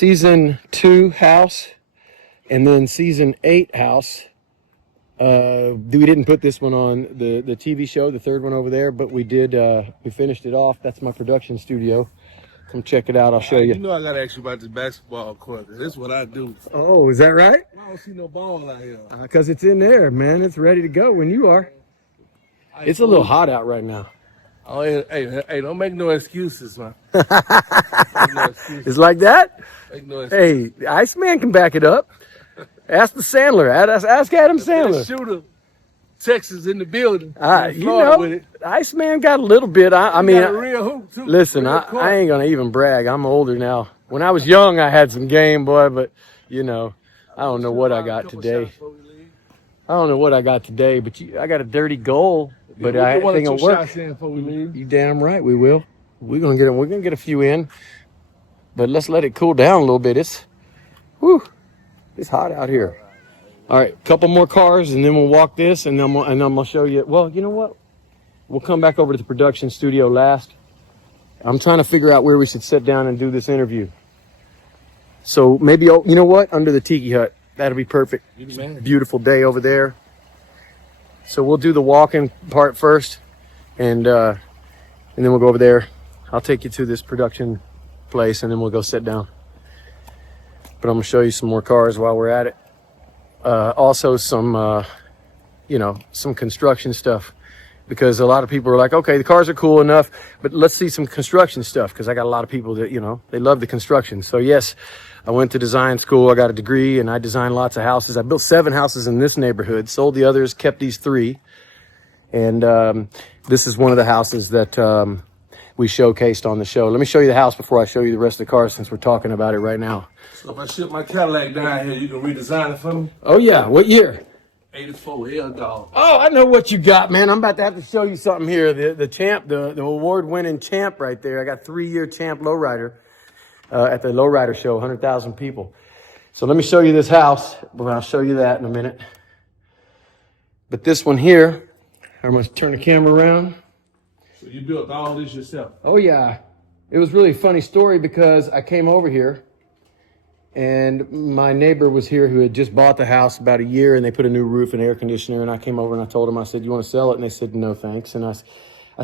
season 2 house, and then season 8 house. We didn't put this one on the TV show, the third one over there, but we did. We finished it off. That's my production studio. Come check it out. I'll show you. You know I gotta ask you about this basketball court. This is what I do. Oh, is that right? I don't see no ball out here. Because it's in there, man. It's ready to go when you are. It's a little hot out right now. Oh, hey, don't make no excuses, man. It's like that? Make no excuses. Hey, the Iceman can back it up. Ask the Sandler. Ask Adam Sandler. Shooter, Texas in the building. You know, with it. Iceman got a little bit. I mean, got a real hoop too. Listen, I ain't gonna even brag. I'm older now. When I was young, I had some game, boy. But you know, I don't know what I got today. I don't know what I got today, but I got a dirty goal. But I think it'll work. You damn right we will. We're gonna get a few in. But let's let it cool down a little bit. It's hot out here. All right, a couple more cars, and then we'll walk this, and then I'm gonna show you. Well, you know what? We'll come back over to the production studio last. I'm trying to figure out where we should sit down and do this interview. So maybe, you know what? Under the tiki hut. That'll be perfect. Beautiful day over there. So we'll do the walking part first, and then we'll go over there. I'll take you to this production place, and then we'll go sit down. But I'm gonna show you some more cars while we're at it. Also some, some construction stuff, because a lot of people are like, okay, the cars are cool enough, but let's see some construction stuff, because I got a lot of people that, they love the construction. So yes, I went to design school. I got a degree, and I designed lots of houses. I built 7 houses in this neighborhood, sold the others, kept these 3. And this is one of the houses that we showcased on the show. Let me show you the house before I show you the rest of the car, since we're talking about it right now. So if I ship my Cadillac down here, you can redesign it for me? Oh yeah, what year? 84, hell dog. Oh, I know what you got, man. I'm about to have to show you something here. The champ, the award-winning champ right there. I got 3-year champ Lowrider at the Lowrider show, 100,000 people. So let me show you this house. Well, I'll show you that in a minute. But this one here, I'm going to turn the camera around. So you built all this yourself? Oh yeah. It was really a funny story, because I came over here, and my neighbor was here who had just bought the house about a year, and they put a new roof and air conditioner, and I came over and I told them, I said, you want to sell it? And they said, no, thanks. And I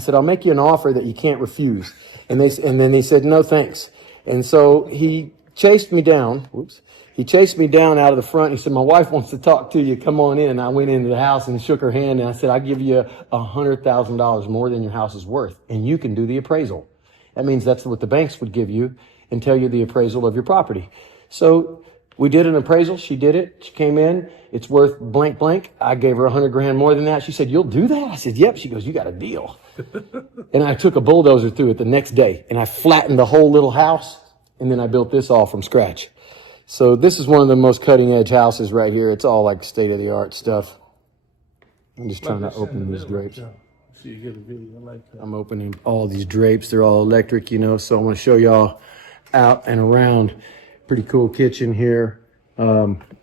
said, I'll make you an offer that you can't refuse. And then he said, no, thanks. And so he chased me down. He chased me down out of the front. He said, my wife wants to talk to you. Come on in. And I went into the house and shook her hand, and I said, I'll give you $100,000 more than your house is worth, and you can do the appraisal. That means that's what the banks would give you and tell you the appraisal of your property. So we did an appraisal. She did it. She came in. It's worth blank, blank. I gave her $100,000 more than that. She said, you'll do that? I said, yep. She goes, you got a deal. And I took a bulldozer through it the next day, and I flattened the whole little house, and then I built this all from scratch. So this is one of the most cutting edge houses right here. It's all like state of the art stuff. I'm just trying to open these drapes. I'm opening all these drapes. They're all electric, so I'm going to show y'all out and around. Pretty cool kitchen here.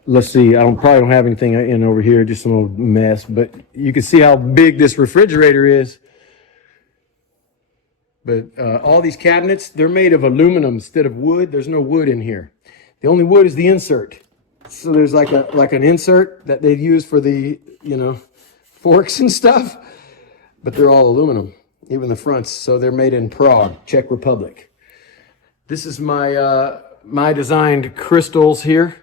Let's see. Probably don't have anything in over here, just some old mess. But you can see how big this refrigerator is. But all these cabinets, they're made of aluminum instead of wood. There's no wood in here. The only wood is the insert. So there's like an insert that they use for the forks and stuff. But they're all aluminum, even the fronts. So they're made in Prague, Czech Republic. This is my designed crystals here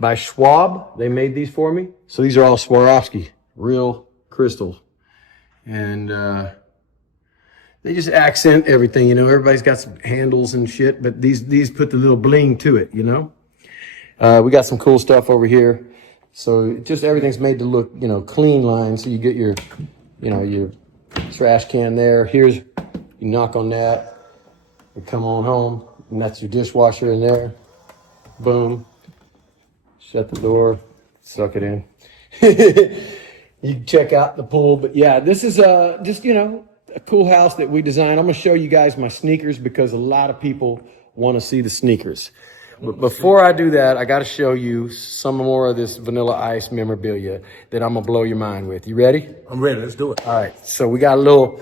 by Schwab. They made these for me. So these are all Swarovski, real crystal. And they just accent everything, everybody's got some handles and shit, but these put the little bling to it, We got some cool stuff over here. So just everything's made to look, clean lines. So you get your trash can there. You knock on that, you come on home. And that's your dishwasher in there. Boom. Shut the door. Suck it in. You can check out the pool. But yeah, this is just, a cool house that we designed. I'm going to show you guys my sneakers, because a lot of people want to see the sneakers. But before I do that, I got to show you some more of this Vanilla Ice memorabilia that I'm going to blow your mind with. You ready? I'm ready. Let's do it. All right. So we got a little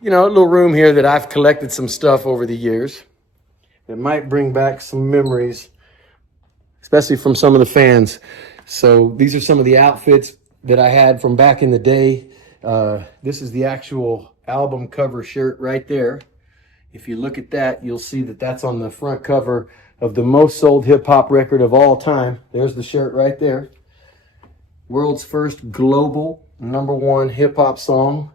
room here that I've collected some stuff over the years. It might bring back some memories especially from some of the fans. So these are some of the outfits that I had from back in the day. This is the actual album cover shirt right there. If you look at that, you'll see that that's on the front cover of the most sold hip hop record of all time. There's the shirt right there. World's first global #1 hip hop song.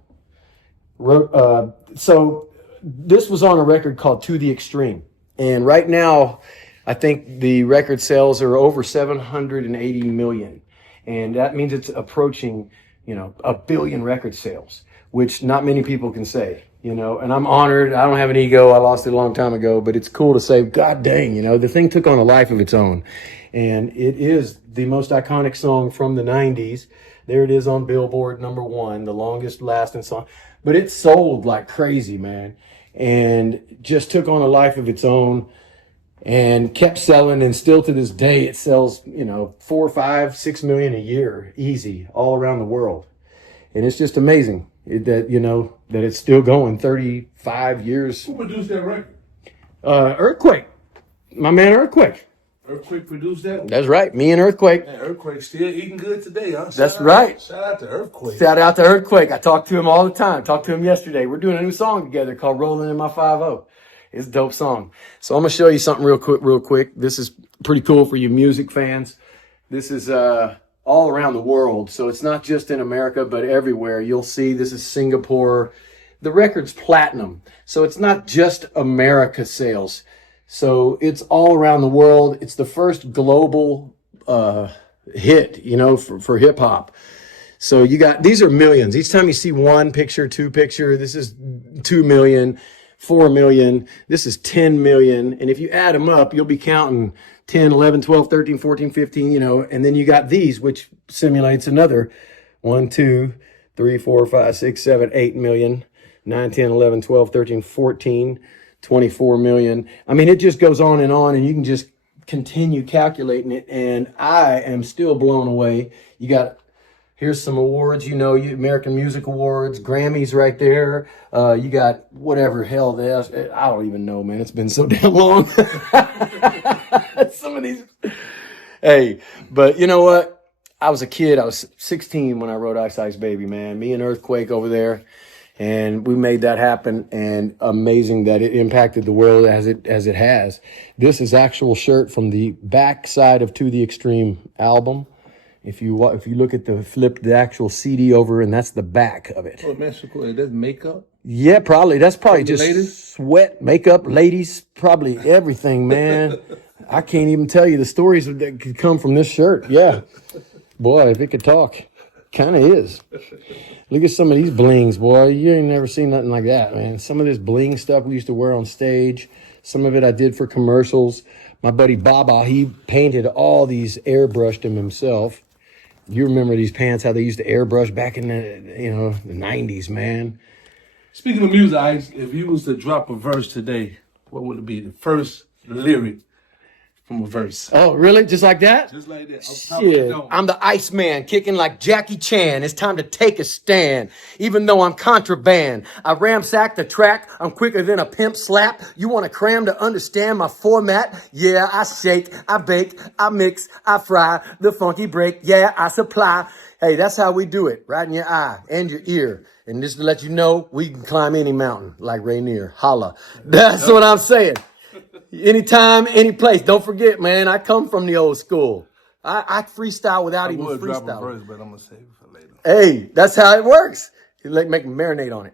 So this was on a record called To the Extreme. And right now, I think the record sales are over 780 million. And that means it's approaching, 1 billion record sales, which not many people can say, and I'm honored. I don't have an ego. I lost it a long time ago, but it's cool to say, God dang, the thing took on a life of its own. And it is the most iconic song from the 90s. There it is on Billboard #1, the longest lasting song. But it sold like crazy, man. And just took on a life of its own and kept selling. And still to this day, it sells, 4, 5, 6 million a year, easy, all around the world. And it's just amazing that it's still going 35 years. Who produced that record? Earthquake. My man Earthquake. Earthquake produced that? That's right. Me and Earthquake. Man, Earthquake's still eating good today, huh? That's right. Shout out to Earthquake. Shout out to Earthquake. I talk to him all the time. Talked to him yesterday. We're doing a new song together called Rolling in My 5-0. It's a dope song. So I'm going to show you something real quick. This is pretty cool for you music fans. This is all around the world. So it's not just in America, but everywhere. You'll see this is Singapore. The record's platinum. So it's not just America sales. So it's all around the world. It's the first global hit, for hip hop. So these are millions. Each time you see 1 picture, 2 picture, this is 2 million, 4 million. This is 10 million. And if you add them up, you'll be counting 10, 11, 12, 13, 14, 15, and then you got these, which simulates another 1, 2, 3, 4, 5, 6, 7, 8 million, 9, 10, 11, 12, 13, 14, 24 million. I mean, it just goes on, and you can just continue calculating it. And I am still blown away. Here's some awards, American Music Awards, Grammys right there. You got whatever hell there's. I don't even know, man. It's been so damn long. Some of these. Hey, but you know what? I was a kid. I was 16 when I wrote Ice Ice Baby, man. Me and Earthquake over there. And we made that happen, and amazing that it impacted the world as it has. This is actual shirt from the back side of To the Extreme album. If you look at the actual CD over, and that's the back of it. Oh, man, so cool. That's makeup? Yeah, probably. That's probably just ladies? Sweat, makeup, ladies, probably everything, man. I can't even tell you the stories that could come from this shirt. Yeah. Boy, if it could talk. Kind of is. Look at some of these blings, boy. You ain't never seen nothing like that, man. Some of this bling stuff we used to wear on stage. Some of it I did for commercials. My buddy Baba, he painted all these, airbrushed them himself. You remember these pants, how they used to airbrush back in the 90s, man. Speaking of music, Ice, if you was to drop a verse today, what would it be? The first lyric from a verse. Oh, really? Just like that? Just like that. Shit. I'm the Iceman, kicking like Jackie Chan. It's time to take a stand. Even though I'm contraband, I ramsack the track. I'm quicker than a pimp slap. You want to cram to understand my format? Yeah, I shake, I bake, I mix, I fry. The funky break, yeah, I supply. Hey, that's how we do it. Right in your eye and your ear. And just to let you know, we can climb any mountain like Rainier. Holla. That's what I'm saying. Anytime, any place. Don't forget, man, I come from the old school. I freestyle without even freestyling. Drop a verse, but I'm going to save it for later. Hey, that's how it works. You make them marinate on it.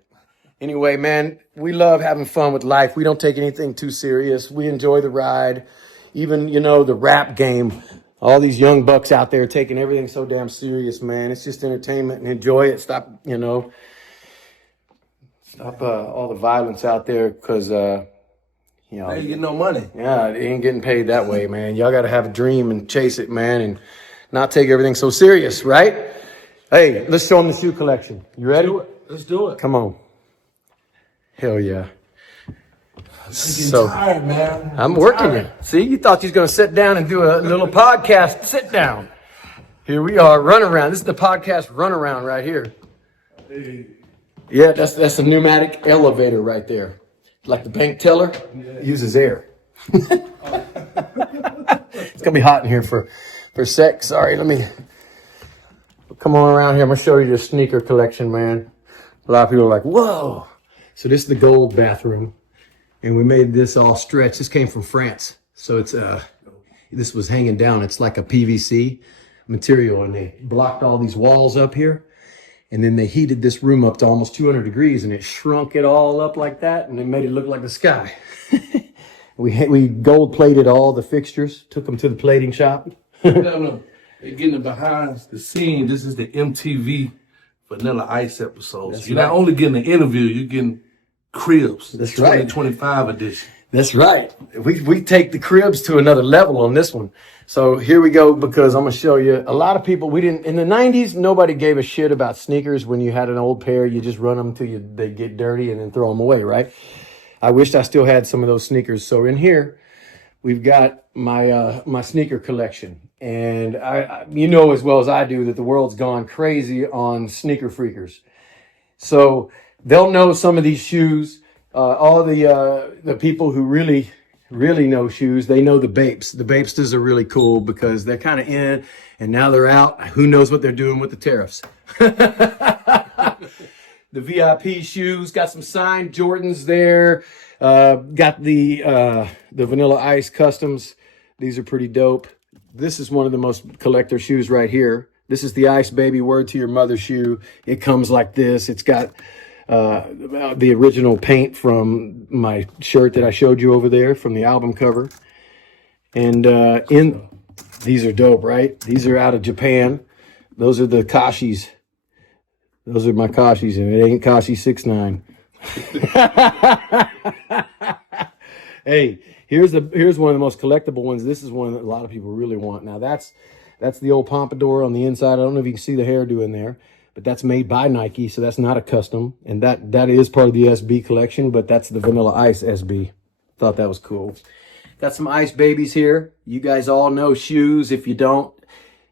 Anyway, man, we love having fun with life. We don't take anything too serious. We enjoy the ride. Even, the rap game. All these young bucks out there taking everything so damn serious, man. It's just entertainment, and enjoy it. Stop all the violence out there, because... They ain't getting no money. Yeah, they ain't getting paid that way, man. Y'all got to have a dream and chase it, man, and not take everything so serious, right? Hey, let's show them the shoe collection. You ready? Let's do it. Come on. Hell yeah. I'm tired, man. I'm working you. See, you thought you was going to sit down and do a little podcast. Sit down. Here we are, run around. This is the podcast run around right here. Yeah, that's a pneumatic elevator right there. Like the bank teller, uses air. It's gonna be hot in here for a sec. Sorry, let me come on around here. I'm gonna show you the sneaker collection, man. A lot of people are like, whoa. So this is the gold bathroom, and we made this all stretch. This came from France. So it's this was hanging down. It's like a PVC material, and they blocked all these walls up here. And then they heated this room up to almost 200 degrees, and it shrunk it all up like that, and it made it look like the sky. We gold plated all the fixtures, took them to the plating shop. No. They're getting behind the scene. This is the MTV Vanilla Ice episodes. That's You're right. not only getting an interview, you're getting cribs. That's right. 2025 edition. That's right. We take the cribs to another level on this one. So here we go, because I'm going to show you. A lot of people, we didn't, in the 90s, nobody gave a shit about sneakers. When you had an old pair, you just run them till they get dirty and then throw them away, right? I wished I still had some of those sneakers. So in here, we've got my sneaker collection. And I you know as well as I do that the world's gone crazy on sneaker freakers. So they'll know some of these shoes. All the people who really know shoes, they know the Bapes. The Bapestas are really cool because they're kind of in, and now they're out. Who knows what they're doing with the tariffs? The VIP shoes, got some signed Jordans there. Got the Vanilla Ice Customs. These are pretty dope. This is one of the most collector shoes right here. This is the Ice Baby Word to Your Mother shoe. It comes like this. It's got the original paint from my shirt that I showed you over there from the album cover. And these are dope, right? These are out of Japan. Those are the Kashis. Those are my Kashis, and it ain't Kashi 6'9". Hey, here's one of the most collectible ones. This is one that a lot of people really want. Now that's the old pompadour on the inside. I don't know if you can see the hairdo in there, but that's made by Nike, so that's not a custom. And that is part of the SB collection, but that's the Vanilla Ice SB. Thought that was cool. Got some Ice Babies here. You guys all know shoes. If you don't,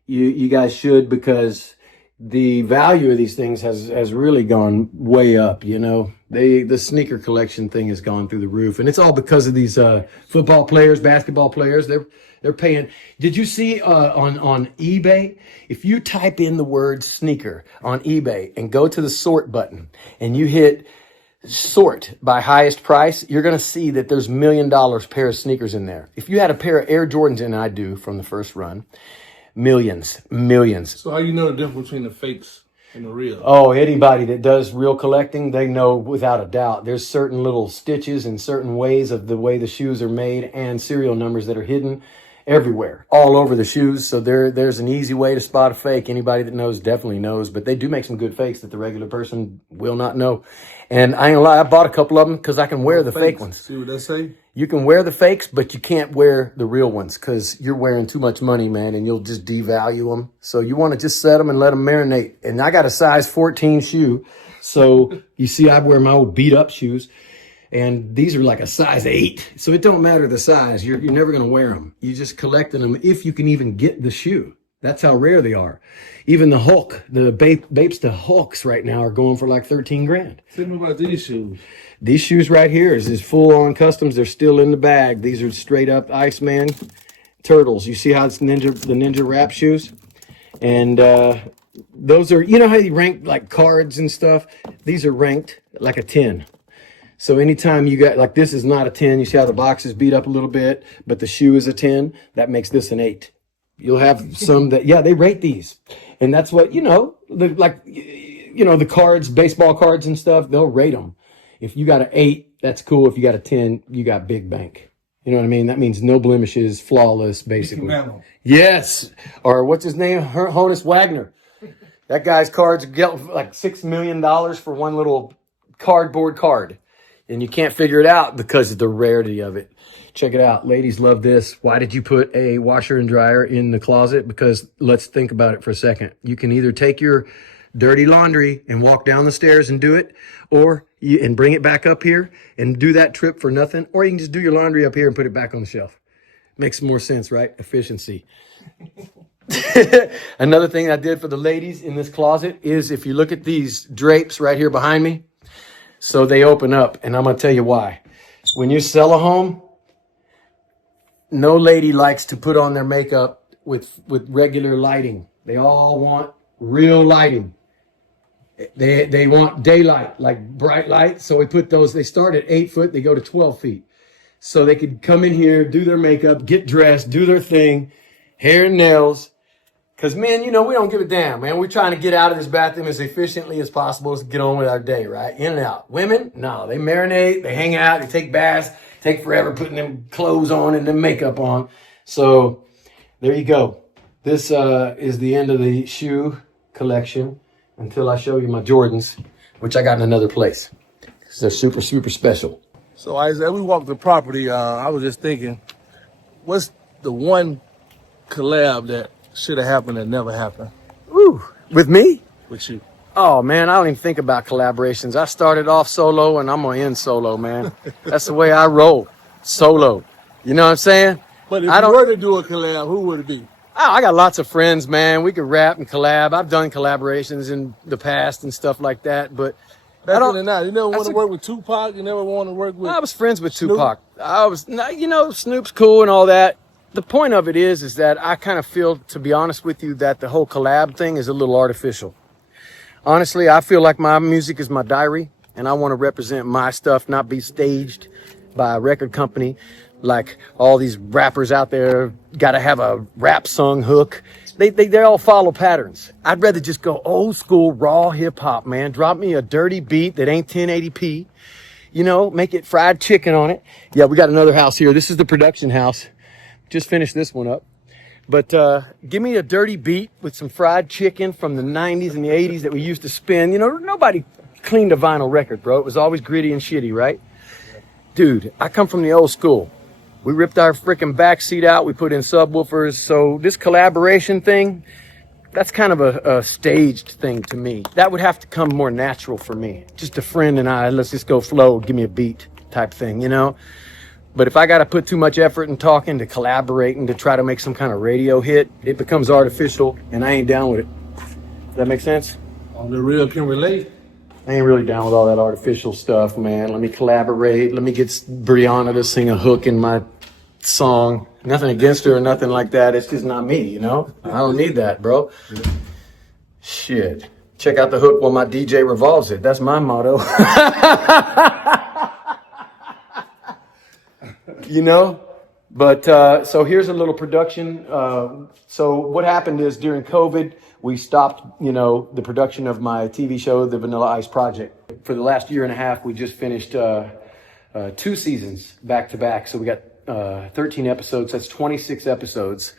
you guys should, because the value of these things has really gone way up. You know, the sneaker collection thing has gone through the roof, and it's all because of these football players, basketball players. They're paying. Did you see on eBay? If you type in the word sneaker on eBay and go to the sort button and you hit sort by highest price, you're going to see that there's $1 million pair of sneakers in there. If you had a pair of Air Jordans, and I do from the first run, millions. So how you know the difference between the fakes and the real? Oh, anybody that does real collecting, they know without a doubt. There's certain little stitches and certain ways of the way the shoes are made and serial numbers that are hidden everywhere, all over the shoes. So there's an easy way to spot a fake. Anybody that knows definitely knows, but they do make some good fakes that the regular person will not know. And I ain't gonna lie, I bought a couple of them because I can wear the fake ones. See what they say? You can wear the fakes, but you can't wear the real ones because you're wearing too much money, man, and you'll just devalue them. So you want to just set them and let them marinate. And I got a size 14 shoe. So you see, I wear my old beat up shoes, and these are like a size 8. So it don't matter the size. You're never going to wear them. You're just collecting them if you can even get the shoe. That's how rare they are. Even the Hulk, the Bapes to Hulks right now are going for like 13 grand. Tell me about these shoes. These shoes right here is full on customs. They're still in the bag. These are straight up Iceman Turtles. You see how it's the Ninja Wrap shoes? And those are, you know how you rank like cards and stuff? These are ranked like a 10. So anytime you got, like, this is not a 10. You see how the box is beat up a little bit, but the shoe is a 10. That makes this an 8. You'll have some that, yeah, they rate these. And that's what, the cards, baseball cards and stuff, they'll rate them. If you got an 8, that's cool. If you got a 10, you got big bank. You know what I mean? That means no blemishes, flawless, basically. Yes. Or what's his name? Honus Wagner. That guy's cards get like $6 million for one little cardboard card. And you can't figure it out because of the rarity of it. Check it out. Ladies love this. Why did you put a washer and dryer in the closet? Because let's think about it for a second. You can either take your dirty laundry and walk down the stairs and do it, and bring it back up here and do that trip for nothing, or you can just do your laundry up here and put it back on the shelf. Makes more sense, right? Efficiency. Another thing I did for the ladies in this closet is, if you look at these drapes right here behind me, so they open up, and I'm going to tell you why. When you sell a home, no lady likes to put on their makeup with regular lighting. They all want real lighting. They want daylight, like bright light. So we put those, they start at 8 foot, they go to 12 feet. So they could come in here, do their makeup, get dressed, do their thing, hair and nails. Because men, you know, we don't give a damn, man. We're trying to get out of this bathroom as efficiently as possible to get on with our day, right? In and out. Women, no, they marinate, they hang out, they take baths, take forever putting them clothes on and their makeup on. So there you go. This is the end of the shoe collection until I show you my Jordans, which I got in another place. They're super, super special. So as we walked the property, I was just thinking, what's the one collab that should have happened that never happened Ooh, with me? with you? Oh, man, I don't even think about collaborations. I started off solo, and I'm going to end solo, man. That's the way I roll, solo. You know what I'm saying? But if I you don't- were to do a collab, who would it be? Oh, I got lots of friends, man. We could rap and collab. I've done collaborations in the past and stuff like that, but Back don't- in the night, you never want that's to a- work with Tupac. You never want to work with. I was friends with Snoop? Tupac. I was, you know, Snoop's cool and all that. The point of it is that I kind of feel, to be honest with you, that the whole collab thing is a little artificial. Honestly, I feel like my music is my diary, and I want to represent my stuff, not be staged by a record company like all these rappers out there got to have a rap song hook. They all follow patterns. I'd rather just go old school, raw hip hop, man. Drop me a dirty beat that ain't 1080p. You know, make it fried chicken on it. Yeah, we got another house here. This is the production house. Just finished this one up. But give me a dirty beat with some fried chicken from the 90s and the 80s that we used to spin. You know, nobody cleaned a vinyl record, bro. It was always gritty and shitty, right? Dude, I come from the old school. We ripped our freaking backseat out. We put in subwoofers. So this collaboration thing, that's kind of a staged thing to me. That would have to come more natural for me. Just a friend and I, let's just go flow, give me a beat type thing, you know? But if I got to put too much effort in talking to collaborating to try to make some kind of radio hit, it becomes artificial and I ain't down with it. Does that make sense? On the real can relate. I ain't really down with all that artificial stuff, man. Let me collaborate. Let me get Brianna to sing a hook in my song. Nothing against her or nothing like that. It's just not me, you know? I don't need that, bro. Shit. Check out the hook while my DJ revolves it. That's my motto. You know? But so here's a little production. So what happened is during COVID, we stopped, you know, the production of my TV show, The Vanilla Ice Project. For the last year and a half, we just finished 2 seasons back to back. So we got 13 episodes. That's 26 episodes.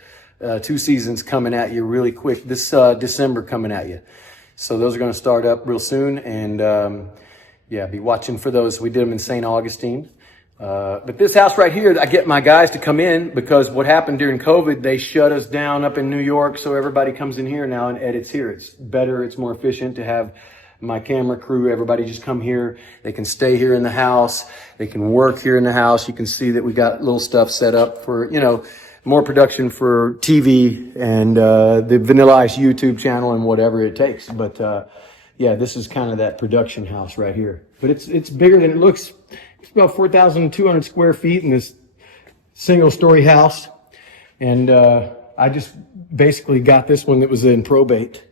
2 seasons coming at you really quick. This December coming at you. So those are going to start up real soon. And yeah, be watching for those. We did them in St. Augustine. But this house right here, I get my guys to come in because what happened during COVID, they shut us down up in New York. So everybody comes in here now and edits here. It's better. It's more efficient to have my camera crew, everybody just come here. They can stay here in the house. They can work here in the house. You can see that we got little stuff set up for, you know, more production for TV and the Vanilla Ice YouTube channel and whatever it takes. But yeah, this is kind of that production house right here. But it's bigger than it looks. It's about 4,200 square feet in this single story house. And I just basically got this one that was in probate.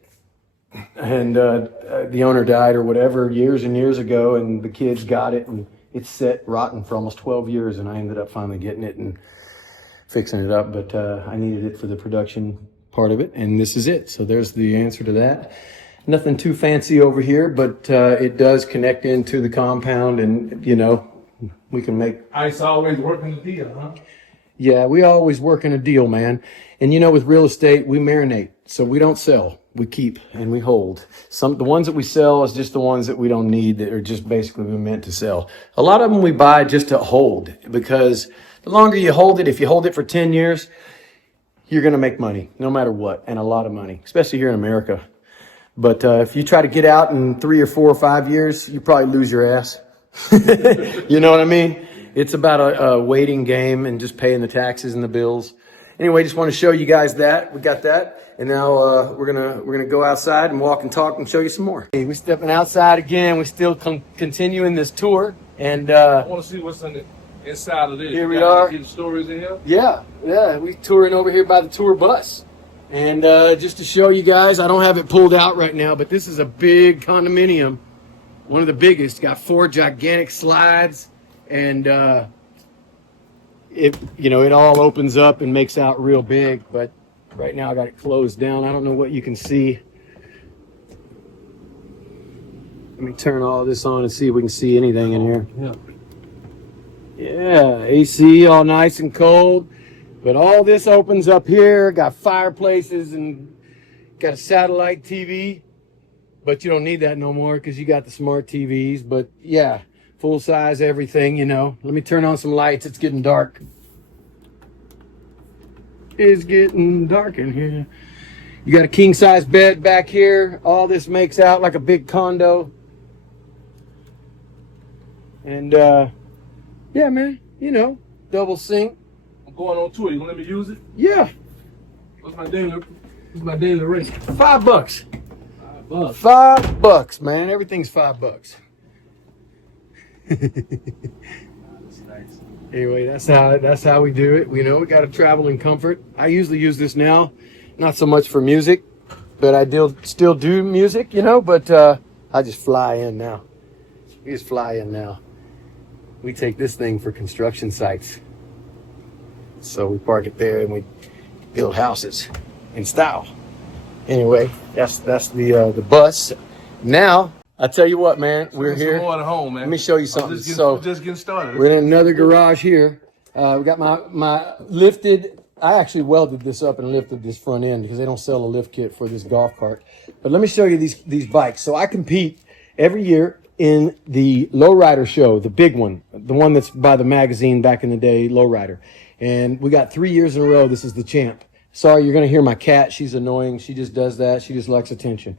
And the owner died or whatever years and years ago, and the kids got it, and it's set rotten for almost 12 years, and I ended up finally getting it and fixing it up. But I needed it for the production part of it, and this is it. So there's the answer to that. Nothing too fancy over here, but it does connect into the compound, and, you know, we can make... Ice always working the deal, huh? Yeah, we always working a deal, man. And, you know, with real estate, we marinate, so we don't sell. We keep and we hold. The ones that we sell is just the ones that we don't need, that are just basically meant to sell. A lot of them we buy just to hold, because the longer you hold it, if you hold it for 10 years, you're going to make money no matter what, and a lot of money, especially here in America. But if you try to get out in 3 or 4 or 5 years, you probably lose your ass. You know what I mean? It's about a waiting game and just paying the taxes and the bills. Anyway, just want to show you guys that. We got that. And now we're gonna go outside and walk and talk and show you some more. Hey, we're stepping outside again. We're still continuing this tour. And I want to see what's in it. inside of this. Here we You got are. any stories in here? Yeah, we touring over here by the tour bus. And just to show you guys, I don't have it pulled out right now, but this is a big condominium. One of the biggest. Got 4 gigantic slides, and it all opens up and makes out real big, but right now I got it closed down. I don't know what you can see. Let me turn all this on and see if we can see anything in here. Yeah, AC all nice and cold. But all this opens up here. Got fireplaces and got a satellite TV. But you don't need that no more because you got the smart TVs. But yeah, full size everything, Let me turn on some lights. It's getting dark. It's getting dark in here. You got a king size bed back here. All this makes out like a big condo. And yeah, man, double sink. I'm going on tour. You gonna let me use it? Yeah. What's my daily rate? $5. $5. $5, man. Everything's $5. Nice. Anyway, that's how we do it. We got to travel in comfort. I usually use this now, not so much for music, but I still do music, but I just fly in now. We just fly in now. We take this thing for construction sites. So we park it there and we build houses in style. Anyway, that's the bus. Now, I tell you what, man, we're here. More at home, man. Let me show you something. Just getting started. We're in another garage here. We got my lifted. I actually welded this up and lifted this front end because they don't sell a lift kit for this golf cart. But let me show you these bikes. So I compete every year in the Lowrider show, the big one, the one that's by the magazine back in the day, Lowrider. And we got 3 years in a row. This is the champ. Sorry, you're going to hear my cat. She's annoying. She just does that. She just likes attention.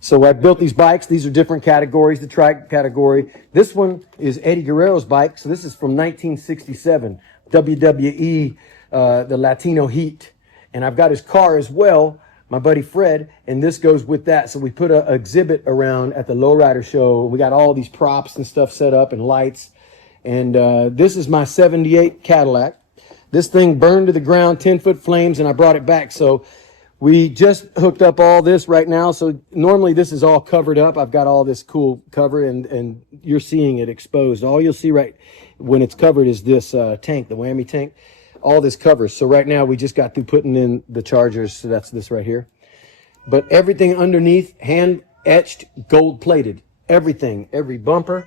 So I built these bikes. These are different categories. The trike category. This one is Eddie Guerrero's bike. So this is from 1967, WWE, the Latino Heat. And I've got his car as well, my buddy Fred, and this goes with that. So we put an exhibit around at the Lowrider show. We got all these props and stuff set up and lights. And this is my 78 Cadillac. This thing burned to the ground, 10-foot flames, and I brought it back. So we just hooked up all this right now. So normally this is all covered up. I've got all this cool cover, and you're seeing it exposed. All you'll see right when it's covered is this tank, the whammy tank. All this covers. So right now we just got through putting in the chargers. So that's this right here. But everything underneath, hand etched, gold plated. Everything, every bumper.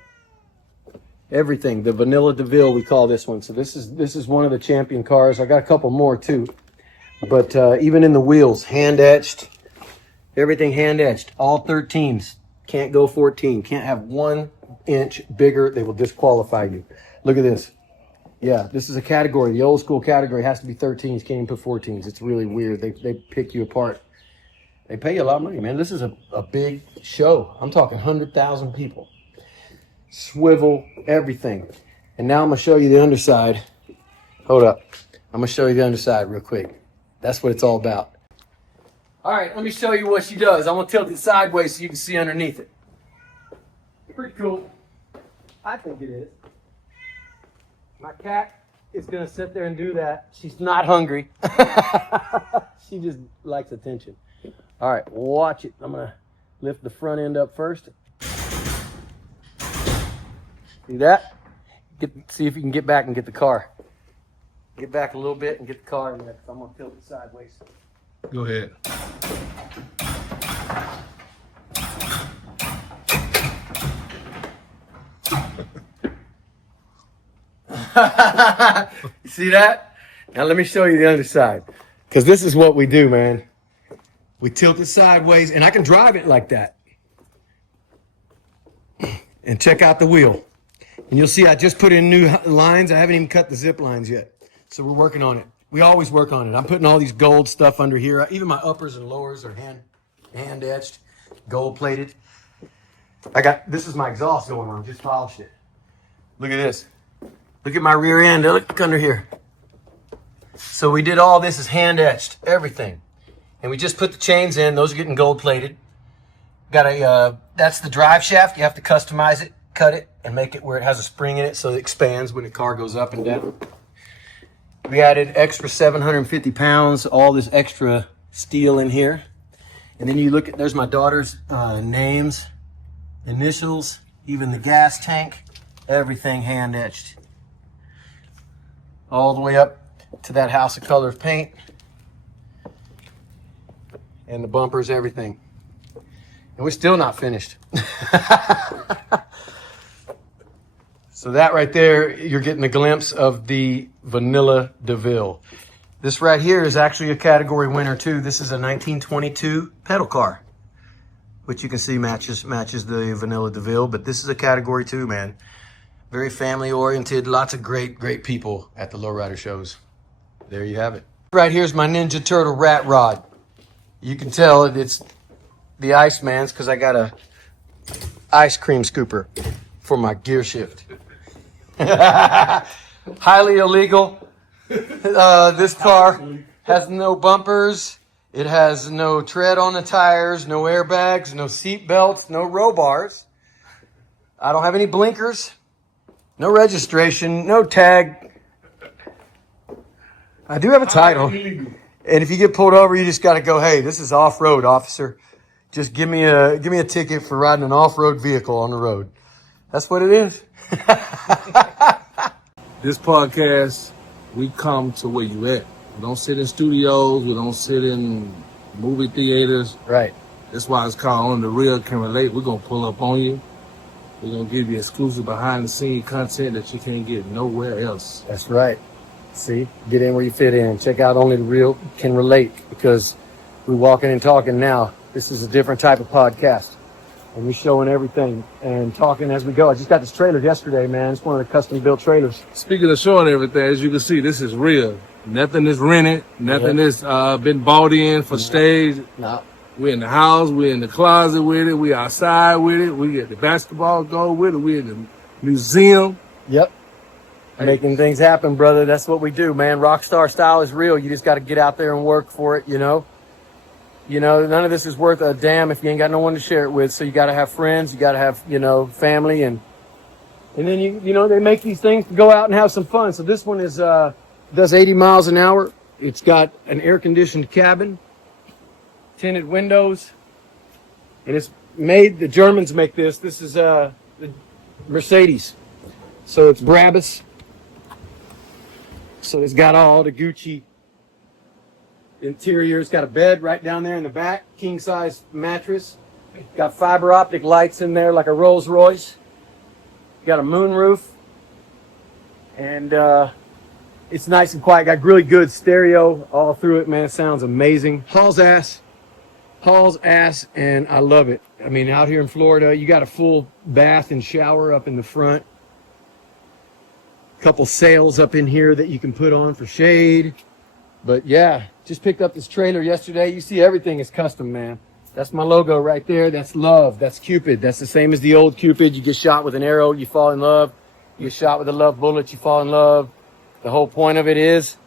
Everything, the Vanilla DeVille, we call this one. So this is one of the champion cars. I got a couple more too, but even in the wheels, hand etched, everything hand etched. All 13s, can't go 14. Can't have 1 inch bigger. They will disqualify you. Look at this. Yeah, this is a category. The old school category has to be 13s. Can't even put 14s. It's really weird. They pick you apart. They pay you a lot of money, man. This is a big show. I'm talking 100,000 people. Swivel, everything. And now I'm going to show you the underside. Hold up. I'm going to show you the underside real quick. That's what it's all about. All right, let me show you what she does. I'm going to tilt it sideways so you can see underneath it. Pretty cool. I think it is. My cat is going to sit there and do that. She's not hungry. She just likes attention. All right, watch it. I'm going to lift the front end up first. See that? See if you can get back and get the car. Get back a little bit and get the car in there. I'm going to tilt it sideways. Go ahead. You see that? Now let me show you the underside. Because this is what we do, man. We tilt it sideways, and I can drive it like that. And check out the wheel. And you'll see I just put in new lines. I haven't even cut the zip lines yet. So we're working on it. We always work on it. I'm putting all these gold stuff under here. Even my uppers and lowers are hand etched, gold plated. This is my exhaust going on. Just polished it. Look at this. Look at my rear end. Look under here. So we did all this is hand etched, everything. And we just put the chains in. Those are getting gold plated. Got that's the drive shaft. You have to customize it, cut it, and make it where it has a spring in it so it expands when the car goes up and down. We added extra 750 pounds, all this extra steel in here. And then you look at, there's my daughter's names, initials, even the gas tank, everything hand etched. All the way up to that house of colors paint. And the bumpers, everything. And we're still not finished. So that right there, you're getting a glimpse of the Vanilla DeVille. This right here is actually a category winner too. This is a 1922 pedal car, which you can see matches the Vanilla DeVille, but this is a category 2, man. Very family oriented, lots of great people at the Lowrider shows. There you have it. Right here's my Ninja Turtle rat rod. You can tell it's the Iceman's because I got a ice cream scooper for my gear shift. Highly illegal. This car has no bumpers. It has no tread on the tires, no airbags, no seat belts, no row bars. I don't have any blinkers, no registration, no tag. I do have a title. And if you get pulled over, you just got to go, hey, this is off-road, officer. Just give me a ticket for riding an off-road vehicle on the road. That's what it is. This podcast, we come to where you at. We don't sit in studios. We don't sit in movie theaters. Right. That's why it's called On the Real Can Relate. We're going to pull up on you. We're going to give you exclusive behind-the-scenes content that you can't get nowhere else. That's right. See, get in where you fit in. Check out Only the Real Can Relate, because we're walking and talking now. This is a different type of podcast. And we're showing everything and talking as we go. I just got this trailer yesterday, man. It's one of the custom-built trailers. Speaking of showing everything, as you can see, this is real. Nothing is rented. Nothing is been bought in for stage. No. We're in the house. We're in the closet with it. We outside with it. We at the basketball goal with it. We're in the museum. Yep. Hey. Making things happen, brother. That's what we do, man. Rockstar style is real. You just got to get out there and work for it, you know. You know, none of this is worth a damn if you ain't got no one to share it with. So you got to have friends. You got to have, you know, family. And then, you know, they make these things to go out and have some fun. So this one is does 80 miles an hour. It's got an air-conditioned cabin, tinted windows. And it's made, the Germans make this. This is the Mercedes. So it's BRABUS. So it's got all the Gucci interior. It's got a bed right down there in the back, king size mattress. Got fiber optic lights in there like a Rolls Royce. Got a moon roof. And it's nice and quiet. Got really good stereo all through it, man. It sounds amazing. Hauls ass, and I love it. I mean, out here in Florida, you got a full bath and shower up in the front. Couple sails up in here that you can put on for shade. But yeah, just picked up this trailer yesterday. You see everything is custom, man. That's my logo right there. That's love. That's Cupid. That's the same as the old Cupid. You get shot with an arrow, you fall in love. You get shot with a love bullet, you fall in love. The whole point of it is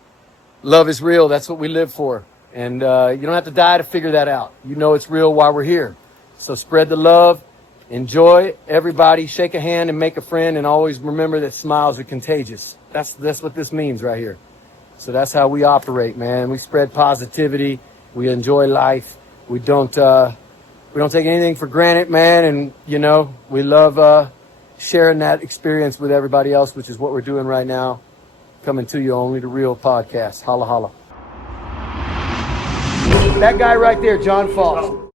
love is real. That's what we live for. And you don't have to die to figure that out. You know it's real while we're here. So spread the love. Enjoy, everybody. Shake a hand and make a friend. And always remember that smiles are contagious. That's what this means right here. So that's how we operate, man. We spread positivity. We enjoy life. We don't take anything for granted, man. And, you know, we love sharing that experience with everybody else, which is what we're doing right now. Coming to you, Only the Real podcast. Holla, holla. That guy right there, John Foss.